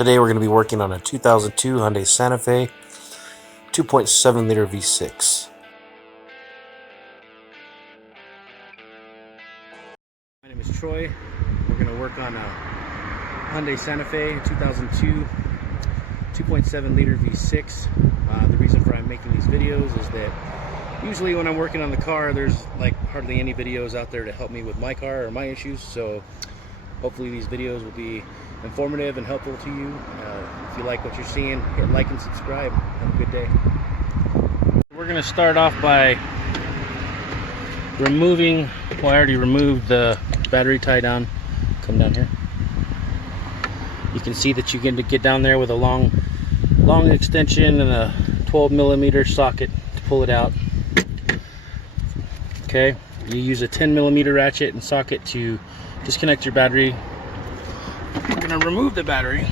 Today we're going to be working on a 2002 Hyundai Santa Fe 2.7 liter V6. My name is Troy. We're going to work on a Hyundai Santa Fe 2002 2.7 liter V6. The reason for I'm making these videos is that usually when I'm working on the car, there's like hardly any videos out there to help me with my car or my issues. So hopefully these videos will be informative and helpful to you. If you like what you're seeing, hit like and subscribe. Have a good day. We're going to start off by removing, well, I already removed the battery tie down. Come down here. You can see that you get down there with a long extension and a 12mm socket to pull it out. Okay, you use a 10mm ratchet and socket to disconnect your battery. We're going to remove the battery.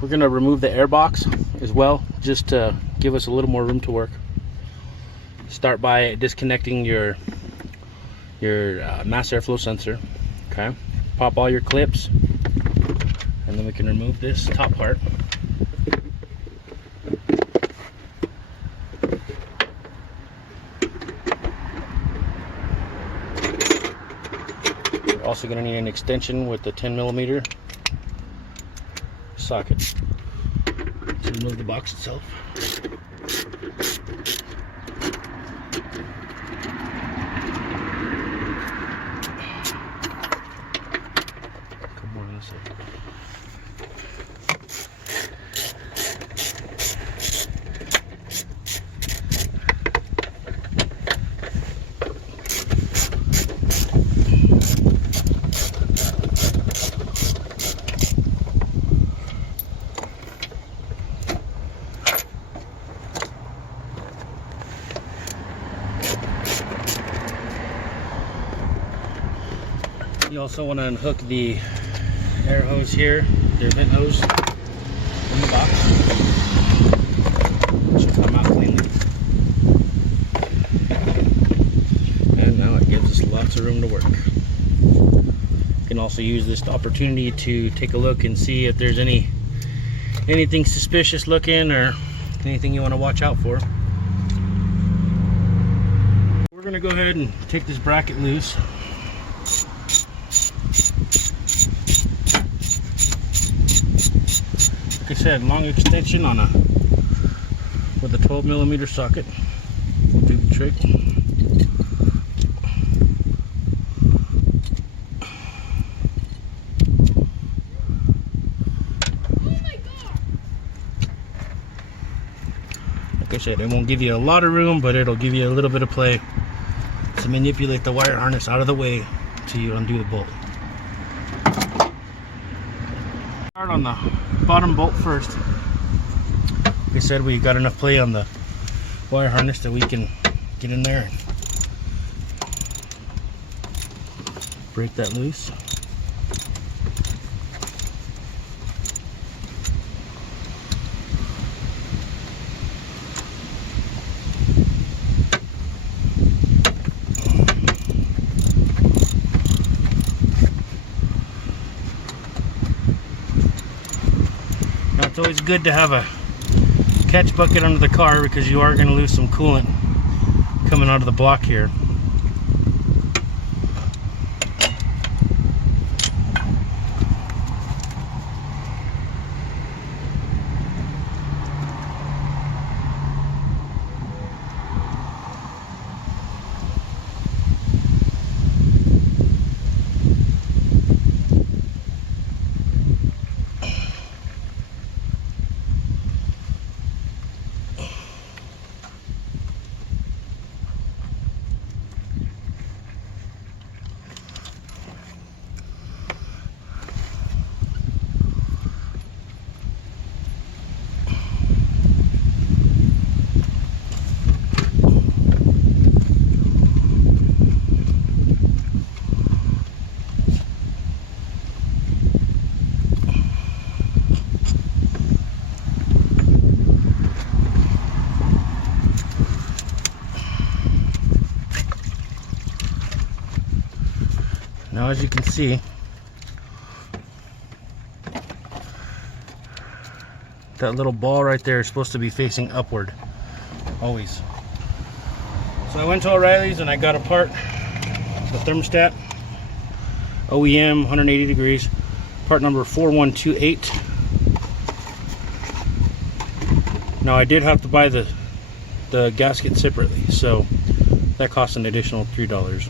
We're going to remove the air box as well, just to give us a little more room to work. Start by disconnecting your mass airflow sensor. Okay, pop all your clips, and then we can remove this top part. We're also going to need an extension with the 10mm socket to remove the box itself. Come on this side. You also want to unhook the air hose here, the vent hose in the box. It should come out cleanly. And now it gives us lots of room to work. You can also use this opportunity to take a look and see if there's anything suspicious looking or anything you want to watch out for. We're going to go ahead and take this bracket loose. Like I said, long extension on with a 12mm socket will do the trick. Like I said, it won't give you a lot of room, but it'll give you a little bit of play to manipulate the wire harness out of the way till you undo the bolt. Start on the bottom bolt first. Like I said, we got enough play on the wire harness that we can get in there and break that loose. It's always good to have a catch bucket under the car because you are going to lose some coolant coming out of the block here. Now as you can see, That little ball right there is supposed to be facing upward, always. So I went to O'Reilly's and I got a part, the thermostat, OEM 180 degrees, part number 4128. Now I did have to buy the gasket separately, so that cost an additional $3.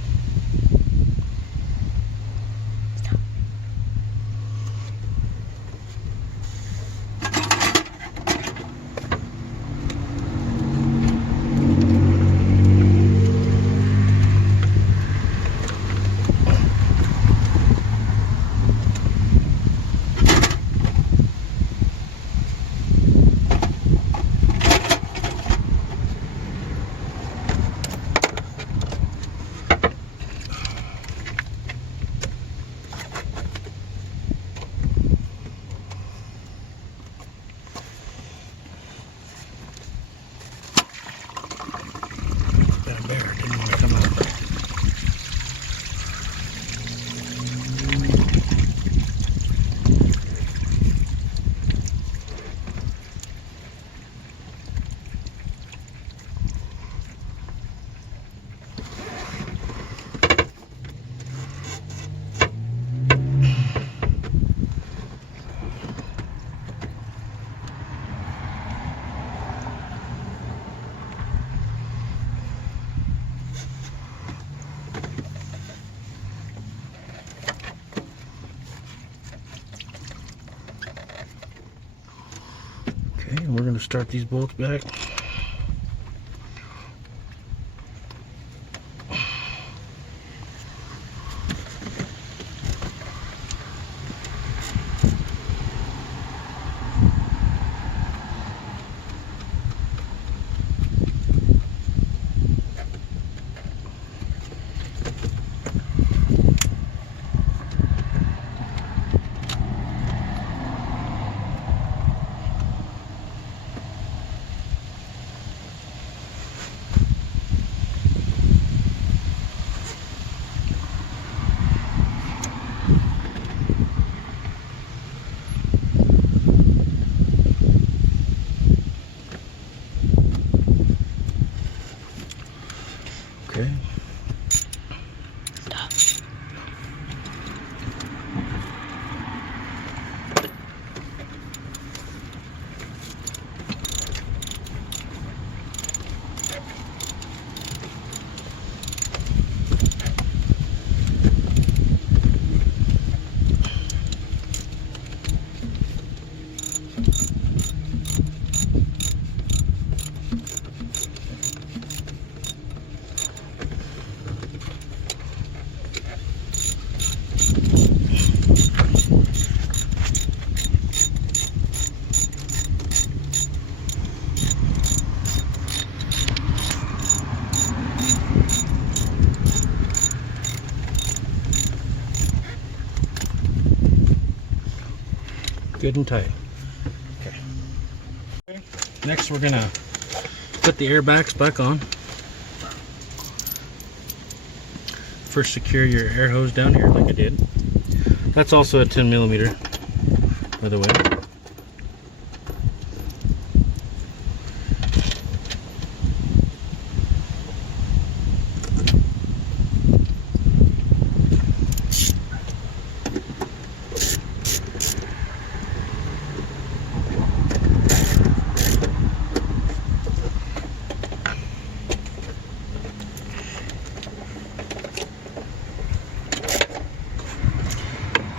Okay, we're going to start these bolts back. Okay. Good and tight. Okay. Next, we're gonna put the airbags back on. First, secure your air hose down here, like I did. That's also a 10mm, by the way.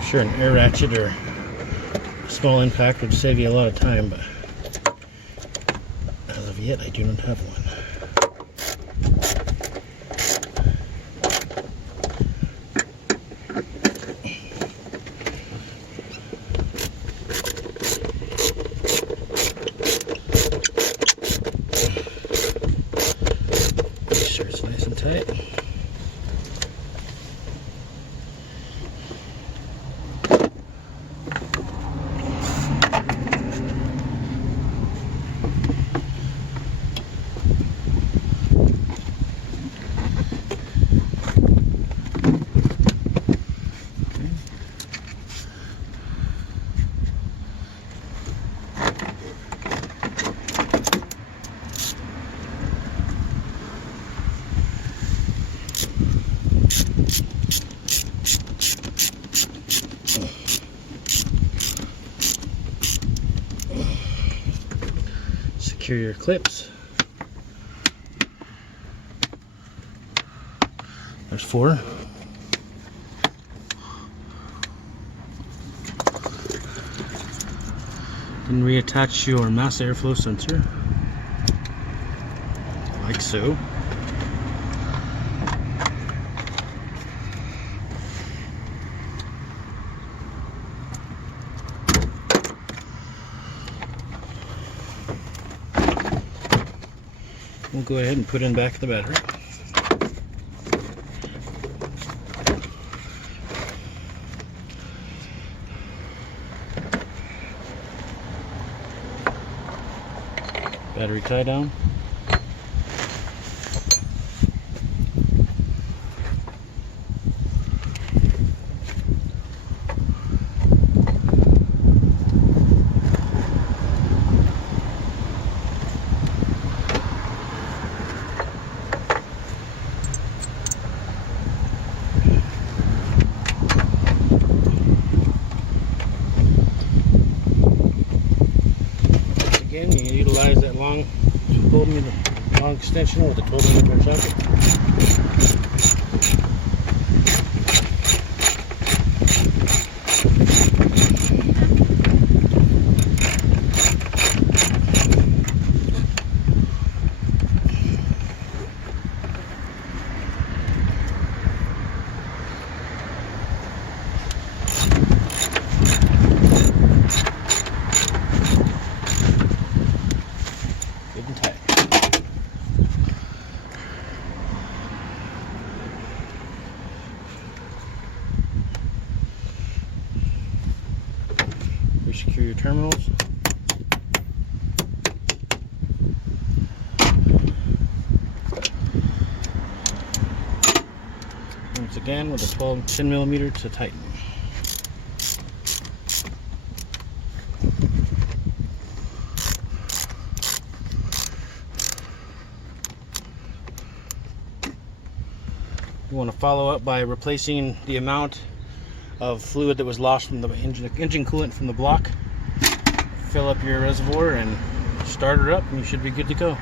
Sure, an air ratchet or small impact would save you a lot of time, but as of yet I do not have one. Make sure it's nice and tight. Secure your clips. There's 4. Then reattach your mass airflow sensor, like so. We'll go ahead and put in back the battery. Battery tie down. Again, you utilize that long 12mm long extension with a 12mm socket. Good and tight. Resecure your terminals. Once again with a 10mm to tighten. You want to follow up by replacing the amount of fluid that was lost from the engine coolant from the block. Fill up your reservoir and start her up, and you should be good to go.